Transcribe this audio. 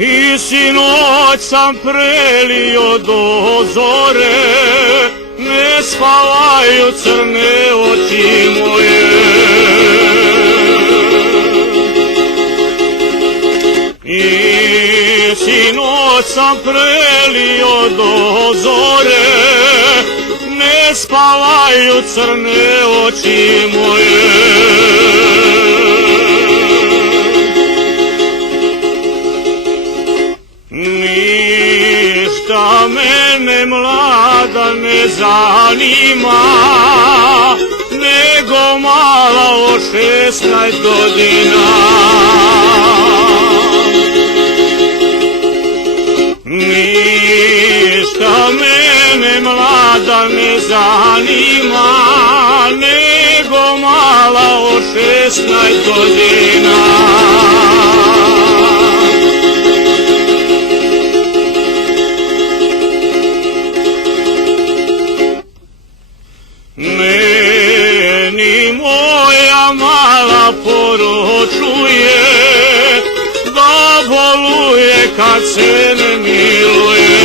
I sinoć sam prelio do zore, ne spavaju crne oči moje. I sinoć sam prelio do zore, ne spavaju crne oči moje. Ništa mene mlada ne zanima, nego mala od 16 godina. Ništa mene mlada ne zanima, nego mala od 16 godina. Meni moja mala poručuje da boluje kad se ne miluje.